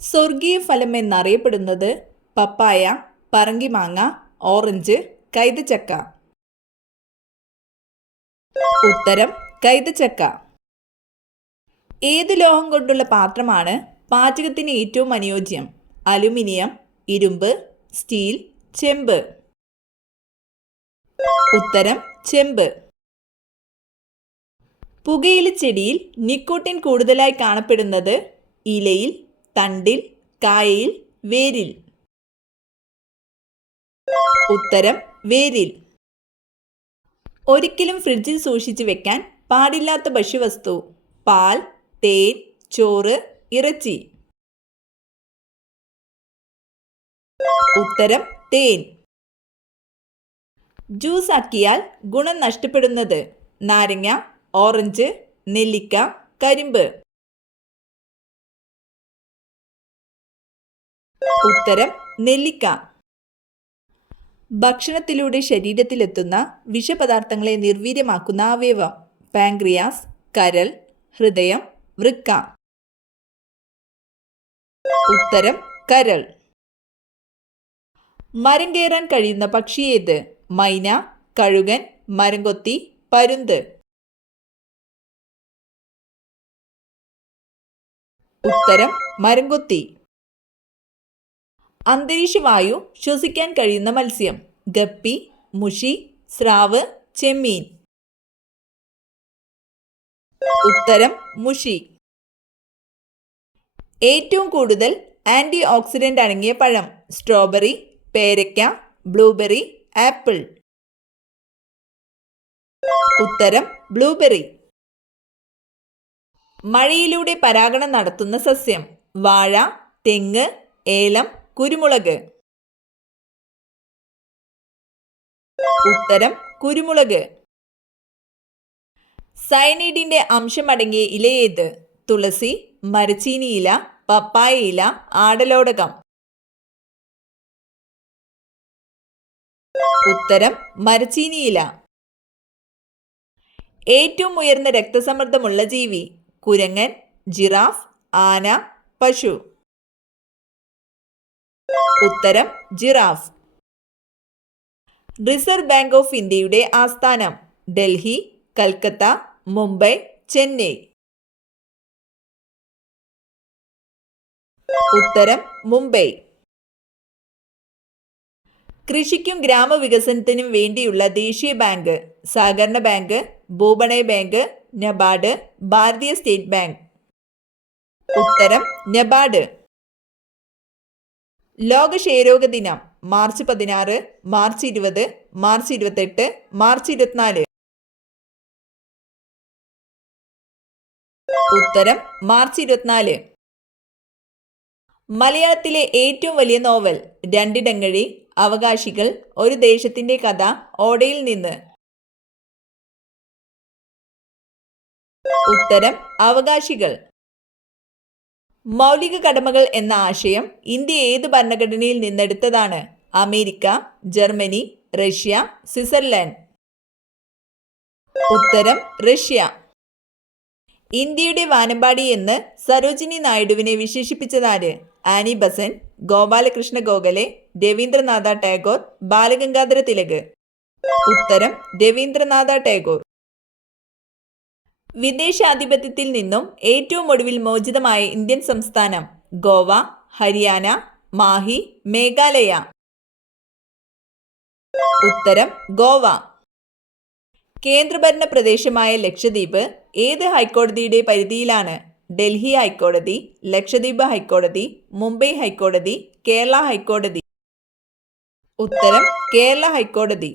സ്വർഗീയ ഫലം എന്നറിയപ്പെടുന്നത് പപ്പായ, പറങ്കിമാങ്ങ, ഓറഞ്ച്, കൈതച്ചക്ക. ഉത്തരം കൈതച്ചക്ക. ഏത് ലോഹം കൊണ്ടുള്ള പാത്രമാണ് പാചകത്തിന് ഏറ്റവും അനുയോജ്യം? അലുമിനിയം, ഇരുമ്പ്, സ്റ്റീൽ, ചെമ്പ്. ഉത്തരം ചെമ്പ്. പുകയില ചെടിയിൽ നിക്കോട്ടിൻ കൂടുതലായി കാണപ്പെടുന്നത് ഇലയിൽ, തണ്ടിൽ, കായയിൽ, വേരിൽ. ഉത്തരം വേരിൽ. ഒരിക്കലും ഫ്രിഡ്ജിൽ സൂക്ഷിച്ചു വെക്കാൻ പാടില്ലാത്ത ഭക്ഷ്യവസ്തു: പാൽ, തേൻ, ചോറ്, ഇറച്ചി. ഉത്തരം തേൻ. ജ്യൂസ് ആക്കിയാൽ ഗുണം നഷ്ടപ്പെടുന്നത്: നാരങ്ങ, ഓറഞ്ച്, നെല്ലിക്ക, കരിമ്പ്. ഉത്തരം നെല്ലിക്ക. ഭക്ഷണത്തിലൂടെ ശരീരത്തിലെത്തുന്ന വിഷപദാർത്ഥങ്ങളെ നിർവീര്യമാക്കുന്ന അവയവം: പാൻക്രിയാസ്, കരൾ, ഹൃദയം, വൃക്ക. ഉത്തരം കരൾ. മരം കയറാൻ കഴിയുന്ന പക്ഷി ഏത്? മൈന, കഴുകൻ, മരംകൊത്തി, പരുന്ത്. ഉത്തരം മരംകൊത്തി. അന്തരീക്ഷവായു ശ്വസിക്കാൻ കഴിയുന്ന മത്സ്യം: ഗപ്പി, മുഷി, സ്രാവ്, ചെമ്മീൻ. ഉത്തരം മുഷി. ഏറ്റവും കൂടുതൽ ആന്റി ഓക്സിഡന്റ് അടങ്ങിയ പഴം: സ്ട്രോബെറി, പേരയ്ക്ക, ബ്ലൂബെറി, ആപ്പിൾ. ഉത്തരം ബ്ലൂബെറി. മഴയിലൂടെ പരാഗണം നടത്തുന്ന സസ്യം: വാഴ, തെങ്ങ്, ഏലം, കുരുമുളക്. ഉത്തരം കുരുമുളക്. സയനൈഡിന്റെ അംശമടങ്ങിയ ഇല ഏത്? തുളസി, മരച്ചീനി ഇല, പപ്പായ ഇല, ആടലോടകം. ഉത്തരം മരച്ചീനി ഇല. ഏറ്റവും ഉയർന്ന രക്തസമ്മർദ്ദമുള്ള ജീവി: കുരങ്ങൻ, ജിറാഫ്, ആന, പശു. ഉത്തരം ജിറാഫ്. റിസർവ് ബാങ്ക് ഓഫ് ഇന്ത്യയുടെ ആസ്ഥാനം: ഡൽഹി, കൽക്കത്ത, മുംബൈ, ചെന്നൈ. ഉത്തരം മുംബൈ. കൃഷിക്കും ഗ്രാമവികസനത്തിനും വേണ്ടിയുള്ള ദേശീയ ബാങ്ക്: സഹകരണ ബാങ്ക്, ഭൂപണയ ബാങ്ക്, നബാർഡ്, ഭാരതീയ സ്റ്റേറ്റ് ബാങ്ക്. ഉത്തരം നബാർഡ്. ലോക ക്ഷയരോഗ ദിനം: മാർച്ച് 16, മാർച്ച് 20, മാർച്ച് 28, മാർച്ച് 24. ഉത്തരം മാർച്ച് 24. മലയാളത്തിലെ ഏറ്റവും വലിയ നോവൽ: രണ്ടിടങ്ങഴി, അവകാശികൾ, ഒരു ദേശത്തിന്റെ കഥ, ഓടയിൽ നിന്ന്. ഉത്തരം അവകാശികൾ. മൗലിക കടമകൾ എന്ന ആശയം ഇന്ത്യ ഏത് ഭരണഘടനയിൽ നിന്നെടുത്തതാണ്? America, Germany, Russia, Switzerland. ഉത്തരം റഷ്യ. ഇന്ത്യയുടെ വാനമ്പാടി എന്ന് സരോജിനി നായിഡുവിനെ വിശേഷിപ്പിച്ചതാര്? Annie Besant, Gopalakrishna Gokhale, Rabindranath Tagore, Balagangadhara Tilak. ഉത്തരം രവീന്ദ്രനാഥ ടാഗോർ. വിദേശാധിപത്യത്തിൽ നിന്നും ഏറ്റവും ഒടുവിൽ മോചിതമായ ഇന്ത്യൻ സംസ്ഥാനം: ഗോവ, ഹരിയാന, മാഹി, മേഘാലയ. ഉത്തരം ഗോവ. കേന്ദ്രഭരണ പ്രദേശമായ ലക്ഷദ്വീപ് ഏത് ഹൈക്കോടതിയുടെ പരിധിയിലാണ്? ഡൽഹി ഹൈക്കോടതി, ലക്ഷദ്വീപ് ഹൈക്കോടതി, മുംബൈ ഹൈക്കോടതി, കേരള ഹൈക്കോടതി. ഉത്തരം കേരള ഹൈക്കോടതി.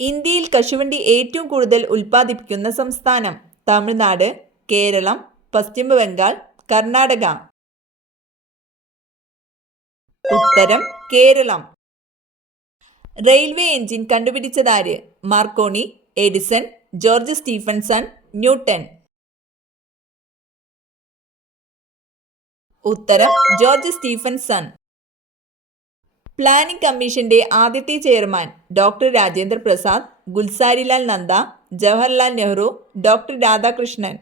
ഇന്ത്യയിൽ കശുവണ്ടി ഏറ്റവും കൂടുതൽ ഉൽപ്പാദിപ്പിക്കുന്ന സംസ്ഥാനം: തമിഴ്നാട്, കേരളം, പശ്ചിമ ബംഗാൾ, കർണാടക. ഉത്തരം കേരളം. റെയിൽവേ എഞ്ചിൻ കണ്ടുപിടിച്ചതാര്? Marconi, Edison, George Stephenson, Newton. ഉത്തരം ജോർജ് സ്റ്റീഫൻസൺ. പ്ലാനിംഗ് കമ്മീഷന്റെ ആദ്യത്തെ chairman: doctor Rajendra Prasad, Gulzarilal Nanda, Jawaharlal Nehru, doctor Radhakrishnan.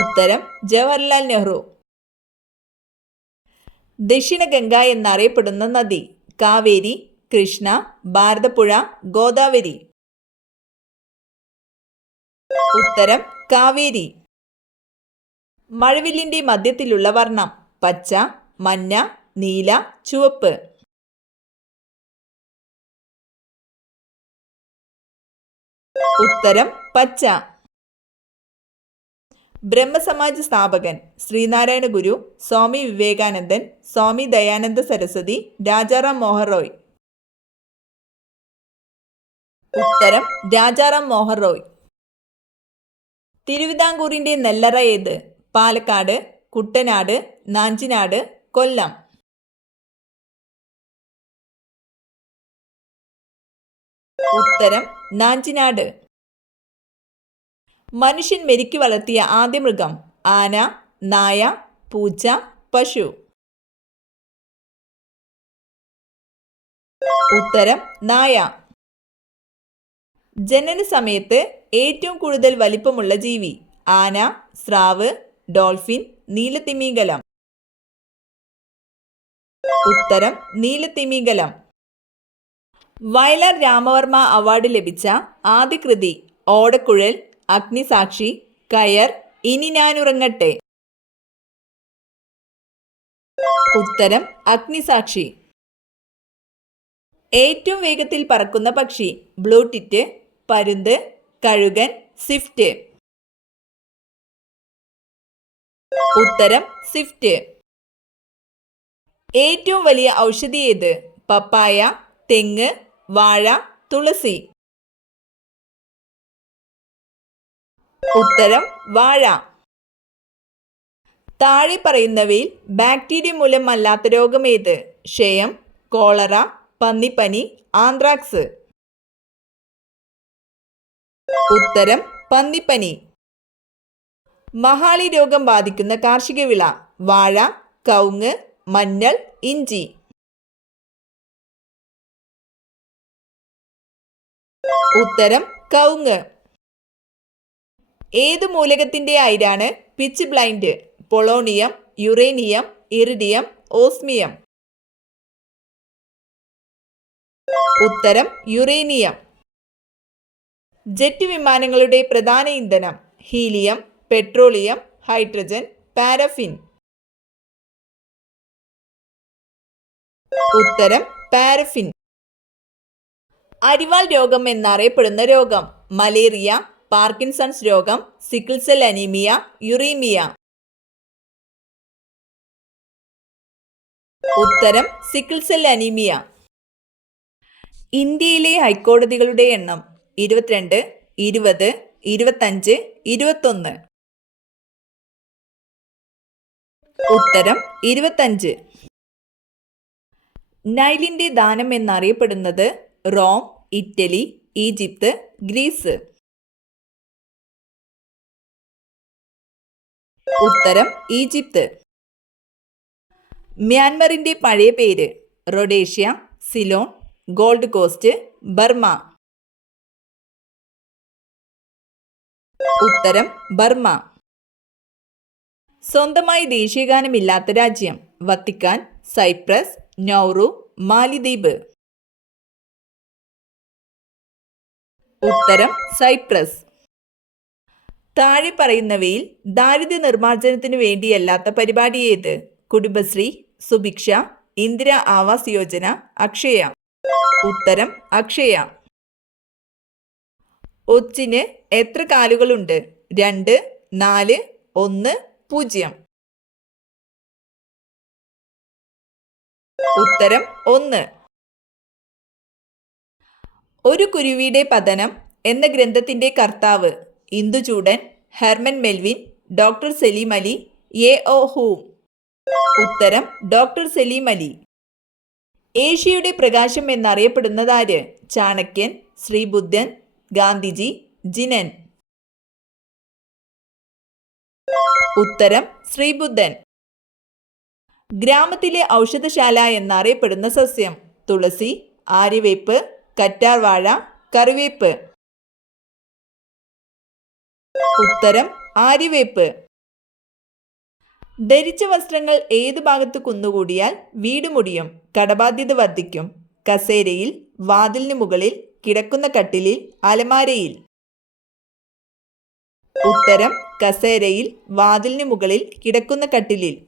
ഉത്തരം ജവഹർലാൽ നെഹ്റു. ദക്ഷിണഗംഗ എന്നറിയപ്പെടുന്ന നദി? കാവേരി, കൃഷ്ണ, ഭാരതപ്പുഴ, ഗോദാവരി. ഉത്തരം കാവേരി. മഴവില്ലിന്റെ മധ്യത്തിലുള്ള വർണ്ണം? പച്ച, മഞ്ഞ, നീല, ചുവപ്പ്. ഉത്തരം പച്ച. ബ്രഹ്മസമാജ് സ്ഥാപകൻ? ശ്രീനാരായണ ഗുരു, സ്വാമി വിവേകാനന്ദൻ, സ്വാമി ദയാനന്ദ സരസ്വതി, രാജാറാം മോഹൻ റോയ്. ഉത്തരം രാജാറാം മോഹൻ റോയ്. തിരുവിതാംകൂറിന്റെ നെല്ലറ ഏത്? പാലക്കാട്, കുട്ടനാട്, നാഞ്ചിനാട്, കൊല്ലം. ഉത്തരം നാഞ്ചിനാട്. മനുഷ്യൻ മെരുക്കി വളർത്തിയ ആദ്യ മൃഗം? ആന, നായ, പൂച്ച, പശു. ഉത്തരം നായ. ജനന സമയത്ത് ഏറ്റവും കൂടുതൽ വലിപ്പമുള്ള ജീവി? ആന, സ്രാവ്, ഡോൾഫിൻ, നീലത്തിമിംഗലം. ഉത്തരം നീലത്തിമിംഗലം. വയലാർ രാമവർമ്മ അവാർഡ് ലഭിച്ച ആദ്യ കൃതി? ഓടക്കുഴൽ, അഗ്നിസാക്ഷി, കയർ, ഇനി ഞാനുറങ്ങട്ടെ. ഉത്തരം അഗ്നിസാക്ഷി. ഏറ്റവും വേഗത്തിൽ പറക്കുന്ന പക്ഷി? ബ്ലൂടിറ്റ്, പരുന്ത്, കഴുകൻ, സ്വിഫ്റ്റ്. ഉത്തരം സ്വിഫ്റ്റ്. ഏറ്റവും വലിയ ഔഷധി ഏത്? പപ്പായ, തെങ്ങ്, വാഴ, തുളസി. ഉത്തരം വാഴ. താഴെ പറയുന്നവയിൽ ബാക്ടീരിയ മൂലമല്ലാത്ത രോഗം ഏത്? ക്ഷയം, കോളറ, പന്നിപ്പനി, ആന്ത്രാക്സ്. ഉത്തരം പന്നിപ്പനി. മഹാളി രോഗം ബാധിക്കുന്ന കാർഷിക വിള? വാഴ, കവുങ്ങ്, മഞ്ഞൾ, ഇഞ്ചി. ഉത്തരം കവുങ്ങ്. ഏത് മൂലകത്തിന്റെ അയിരാണ് pitchblende? Polonium, uranium, iridium, osmium. ഉത്തരം യുറേനിയം. ജെറ്റ് വിമാനങ്ങളുടെ പ്രധാന ഇന്ധനം? Helium, petroleum, hydrogen, paraffin. ഉത്തരം പാരഫിൻ. അരിവാൾ രോഗം എന്നറിയപ്പെടുന്ന രോഗം? മലേറിയ, പാർക്കിൻസൺസ് രോഗം, സിക്കിൾ സെൽ അനീമിയ, യുറീമിയ. ഉത്തരം സിക്കിൾ സെൽ അനീമിയ. ഇന്ത്യയിലെ ഹൈക്കോടതികളുടെ എണ്ണം? 22, 20, 25, 21. ഉത്തരം 25. നൈലിന്റെ ദാനം എന്നറിയപ്പെടുന്നത്? റോം, ഇറ്റലി, ഈജിപ്ത്, ഗ്രീസ്. ഉത്തരം ഈജിപ്ത്. മ്യാൻമറിന്റെ പഴയ പേര്? Rhodesia, Ceylon, Gold Coast, Burma. ഉത്തരം ബർമ. സ്വന്തമായി ദേശീയഗാനമില്ലാത്ത രാജ്യം? വത്തിക്കാൻ, സൈപ്രസ്, നൗറു, മാലിദ്വീപ്. ഉത്തരം സൈപ്രസ്. താഴെ പറയുന്നവയിൽ ദാരിദ്ര്യ നിർമ്മാർജ്ജനത്തിനു വേണ്ടിയല്ലാത്ത പരിപാടി ഏത്? കുടുംബശ്രീ, സുഭിക്ഷ, ഇന്ദിര ആവാസ് യോജന, അക്ഷയ. ഉത്തരം അക്ഷയ. ഒച്ചിന് എത്ര കാലുകളുണ്ട്? 2, 4, 1, 0. ഉത്തരം 1. ഒരു കുരുവിയുടെ പതനം എന്ന ഗ്രന്ഥത്തിന്റെ കർത്താവ്? Induchoodan, Herman Melville, doctor Salim Ali, A O. Hume. ഉത്തരം ഡോക്ടർ സലീം അലി. ഏഷ്യയുടെ പ്രകാശം എന്നറിയപ്പെടുന്നതാര്? ചാണക്യൻ, ശ്രീബുദ്ധൻ, ഗാന്ധിജി, ജിനൻ. ഉത്തരം ശ്രീബുദ്ധൻ. ഗ്രാമത്തിലെ ഔഷധശാല എന്നറിയപ്പെടുന്ന സസ്യം? തുളസി, ആര്യവേപ്പ്, കറ്റാർവാഴ, കറിവേപ്പ്. ഉത്തരം ആര്യവേപ്പ്. ധരിച്ച വസ്ത്രങ്ങൾ ഏത് ഭാഗത്ത് കുന്നുകൂടിയാൽ വീട് മുടിയും, കടബാധ്യത വർദ്ധിക്കും? കസേരയിൽ, വാതിലിന് മുകളിൽ, കിടക്കുന്ന കട്ടിലിൽ, അലമാരയിൽ. ഉത്തരം കസേരയിൽ, വാതിലിന് മുകളിൽ, കിടക്കുന്ന കട്ടിലിൽ.